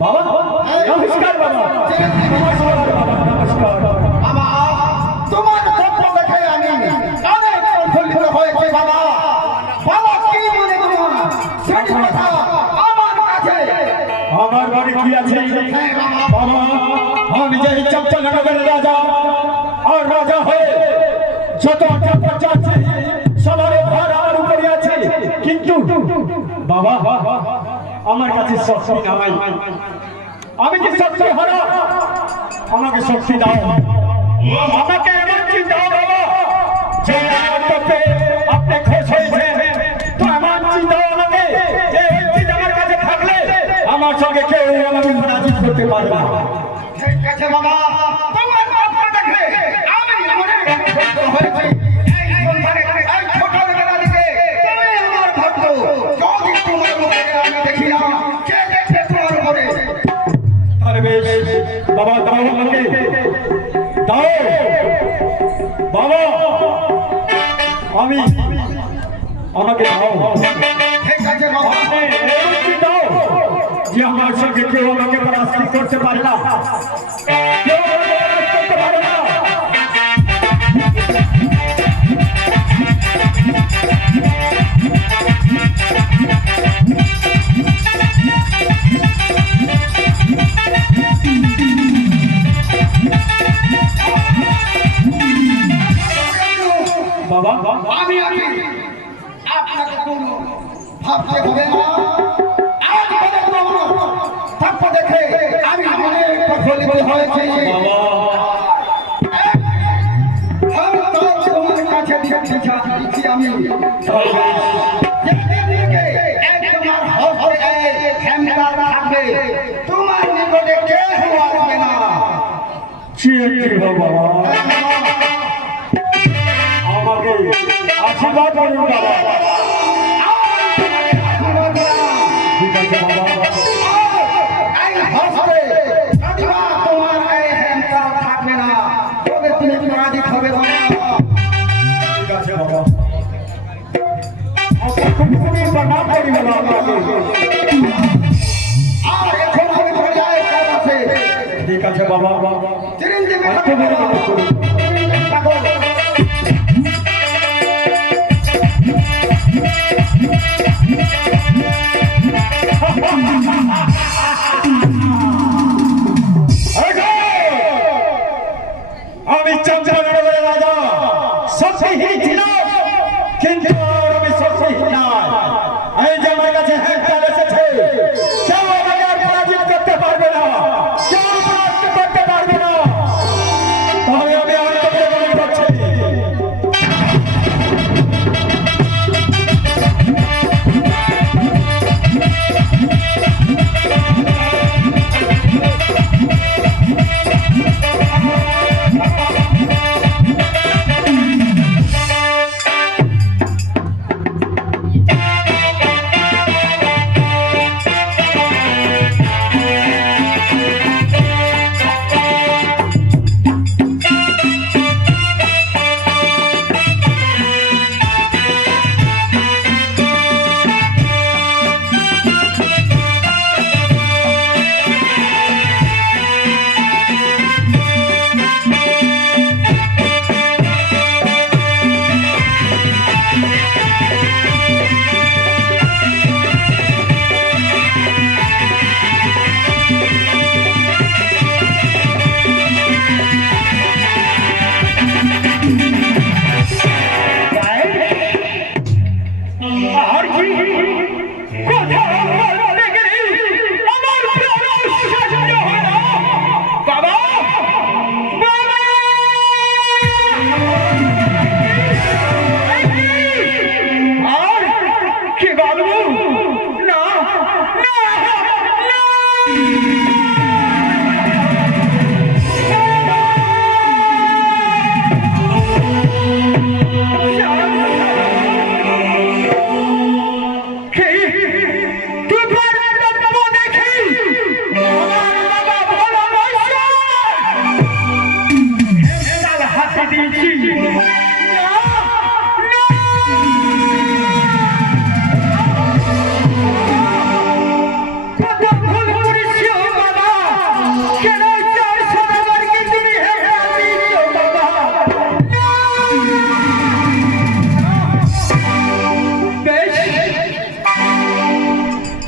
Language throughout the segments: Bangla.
বাবা নমস্কার বাবা, নমস্কার বাবা, নমস্কার বাবা। তোমার গল্প দেখে আমি অনেক প্রফুল্লিত হয়েছে বাবা। বাবা কি মনে তোমার সেটি কথা আমার কাছে। আমার বাড়ি কি আছে বাবা? আমি যে চঞ্চলনগরের রাজা, আর রাজা হয়ে যত অত্যাচার যাচ্ছে সবার ভার আমার উপরে আছে, কিন্তু বাবা আমার কাছে শক্তি নাই। আমি কি শক্তি হারা? আমাকে শক্তি দাও, আমাকে এনার্জি দাও বাবা। যে এনার্জিতে আপনি খুশ হয়েছেন, তো এনার্জি দাও আমাকে। যে এনার্জি আমার কাছে থাকলে আমার সঙ্গে কেউ আমাকে পরাজিত করতে পারবে না। ঠিক আছে বাবা, তোমার গল্প দেখে আমি অনেক প্রফুল্লিত হয়েছি। এই সংসারে এই ছোট বেলা দিকে তুমি আমার ভক্ত। যদি তোমার মুখে আমি দেখি না, কে দেখবে তোমার উপরে? তাহলে বেশ বাবা, দাও আমাকে, দাও বাবা, আমাকে দাও। ঠিক আছে বাবা। আপনি এমনকি দাও যে আমার সঙ্গে কেউ আমাকে পরাস্ত করতে পারে না, কেউ আমাকে পরাস্ত করতে পারে না। বাবা আমি আছি, আপনাকে কোনো ভাবতে হবে না। আজ থেকে তোমার থাপ্পা দেখে আমি অনেক প্রফুল্লিত হয়েছি। বাবা আমি তো তোমার কাছে দিচ্ছি আমি। যেদিন থেকে এক তোমার হস্তে ক্ষমতা থাকবে, তোমার নিকটে কেউ আসবে না। বাবা আমাকে আশীর্বাদ করুন বাবা। ঠিক আছে বাবা। এই হস্তে প্রতিভা তোমার এই ক্ষমতা থাকবে না, তবে তুমি পরাজিত হবে বাবা। ঠিক আছে বাবা। প্রণাম করি বাবা আপনাকে। আর এখন আমি পর্যায়ে কাজ আছে। ঠিক আছে বাবা। চিরঞ্জীবী এত বড় কথা করুন। থাকো। আমি চঞ্চলনগরের রাজা শক্তিহীন ছিলাম, কিন্তু আর আমি শক্তিহীন নাই। এই যে আমার কাছে হ্যাঁ এসেছে, কেউ আমাকে আর পরাজিত করতে পারবে না, কেউ পরাজিত করতে পারবে না। তাহলে আমি আত্মপ্রমাণ করছি।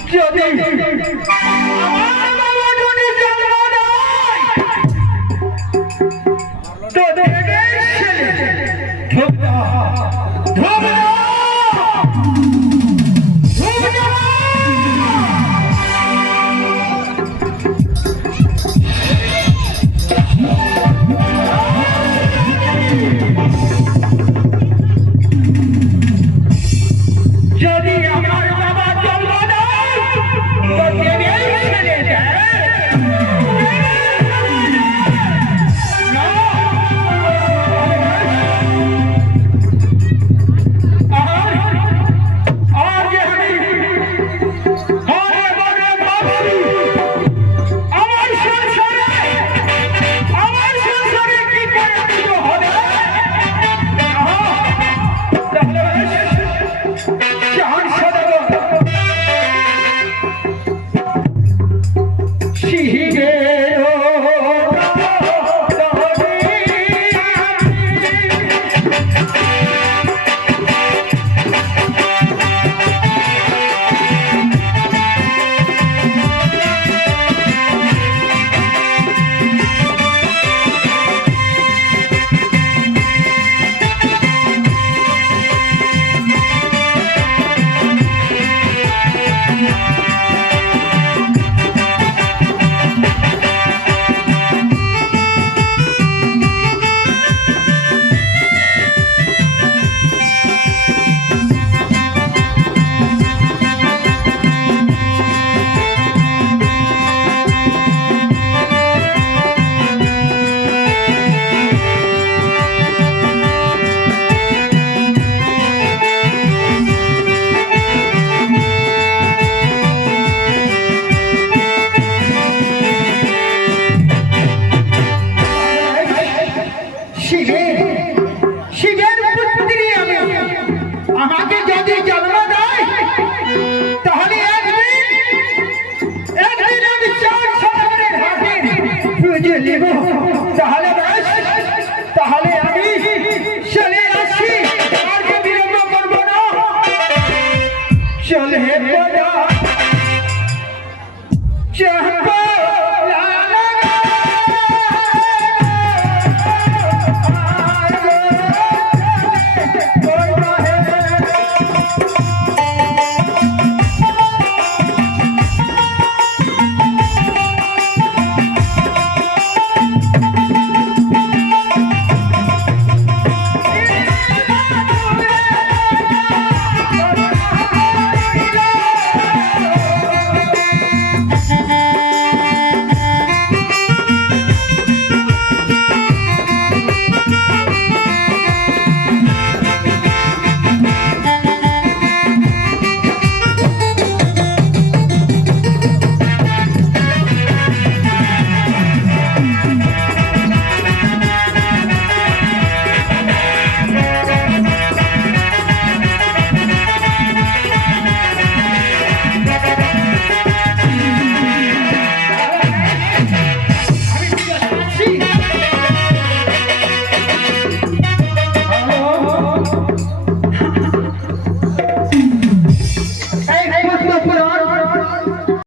যদি আমার বাবা যদি জন্ম দেয় তো দেবে ছেলে ধুবনা ধুবনা ধুবনা যদি আমার বাবা জন্ম দেয় তো দেবে ছেলে দেয় She